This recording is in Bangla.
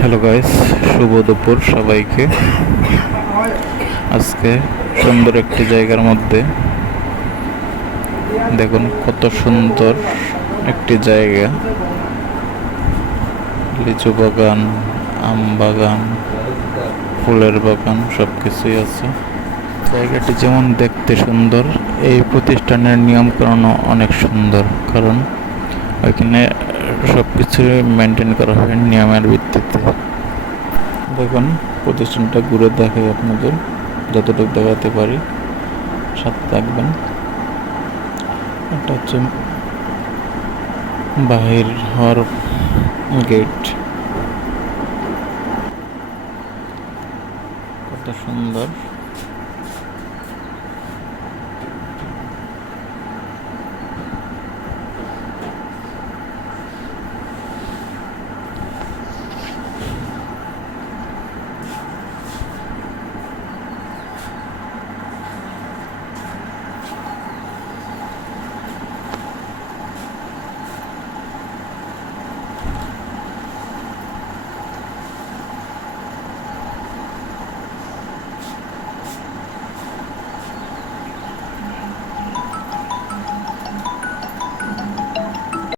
হ্যালো গাইস শুভ দুপুর সবাইকে। আজকে সুন্দর একটি জায়গার মধ্যে দেখুন কত সুন্দর একটি জায়গা। লিচু বাগান, আম বাগান, ফুলের বাগান সব কিছুই আছে। জায়গাটি যেমন দেখতে সুন্দর, এই প্রতিষ্ঠানের নিয়মকানুনও অনেক সুন্দর। কারণ ওইখানে সব কিছু মেনটেন করা হয় নিয়মের ভিত্তিতে। দেখুন, প্রতিষ্ঠানটা ঘুরে দেখাই আপনাদের, যতটুকু দেখাতে পারি। সাথে থাকবেন। এটা হচ্ছে বাহির হওয়ার গেট কত সুন্দর।